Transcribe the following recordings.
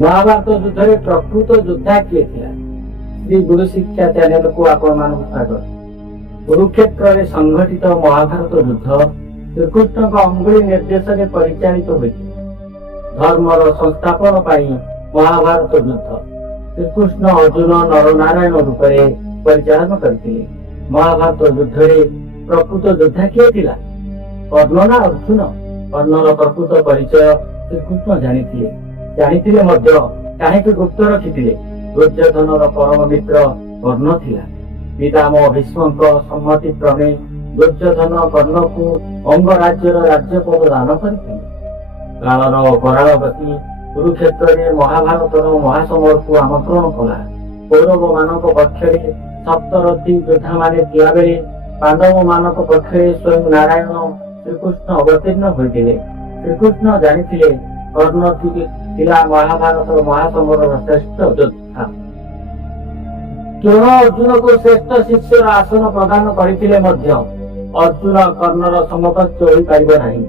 महाभारत युद्ध में प्रकृत योद्धा किए थिला श्री गुरु शिक्षा चैनल को आपण मान स्वागत। कुरुक्षेत्र में संघटित महाभारत युद्ध श्रीकृष्ण अंगुली निर्देश में परिचालित होती धर्मर संस्थापन पाई महाभारत युद्ध श्रीकृष्ण अर्जुन नरनारायण रूप में परिचालन करते। महाभारत युद्ध में प्रकृत योद्धा किए थिला कर्ण ना अर्जुन? कर्णर प्रकृत परिचय श्रीकृष्ण जानिथिले मध्य काहेकि गुप्त रखिथिले। दुर्योधनर परम मित्र कर्ण थिला। पितामह भीष्मक सम्मति क्रमे दुर्योधन कर्ण को अंग राज्यर राज्यपद दान करथिले। कालर करालवती कुरुक्षेत्र में महाभारतर महासमर को आमंत्रण कला। कौरव मानक पक्षरे सप्तरथी योद्धा माने थिया बेले पांडव मानक पक्षरे स्वयं नारायण श्रीकृष्ण अवतीर्ण होते। श्रीकृष्ण जानिथिले कर्ण थिला महाभारत महासमर श्रेष्ठ योद्धा। द्रोण अर्जुन को श्रेष्ठ शिष्यर आसन प्रदान करथिले मध्य अर्जुन कर्णर समकक्ष होई पारिबो नाही।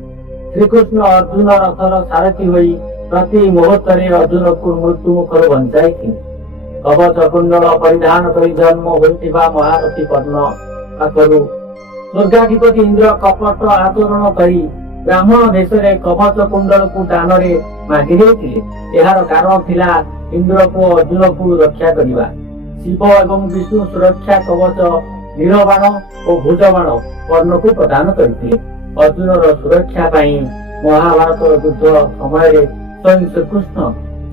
श्रीकृष्ण अर्जुन रथर सारथी होई प्रति मुहूर्तरे अर्जुन को मृत्यु मुखर बंचाई। कवच कुंडल परिधान करी जन्म होइतिबा महारथी कर्ण पाखरु स्वर्गाधिपति इंद्र कपट आचरण करी ब्राह्मण देश में कवच कुंडल को दान मागि देथिले। एहार कारण थिला इंद्र को अर्जुन को रक्षा करिबा। शिव एवं विष्णु सुरक्षा कवच नीलबाण और भुजबाण कर्ण को प्रदान करथिले। अर्जुनर सुरक्षा पाई महाभारत युद्ध समय स्वयं श्रीकृष्ण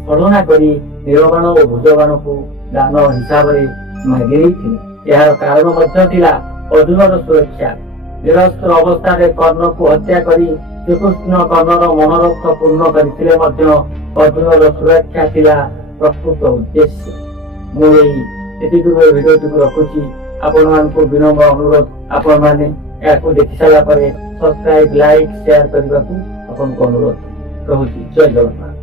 छलना करी नीलबाण और भुजबाण को दान हिसाब से मागि देथिले। एहार कारण मध्य थिला अर्जुनर सुरक्षा। निरस्त्र अवस्था कर्ण को हत्या करी श्रीकृष्ण कर्णर मनोरथ पूर्ण करथिले मध्य अर्जुनर सुरक्षा थिला प्रकृत उद्देश्य। भिडियो टी रखुची आपण मानकु विनम्र अनुरोध आपण माने याकु देखि सारा परे सब्सक्राइब लाइक शेयर करबा को आपण को अनुरोध रहुची। जय जगन्नाथ।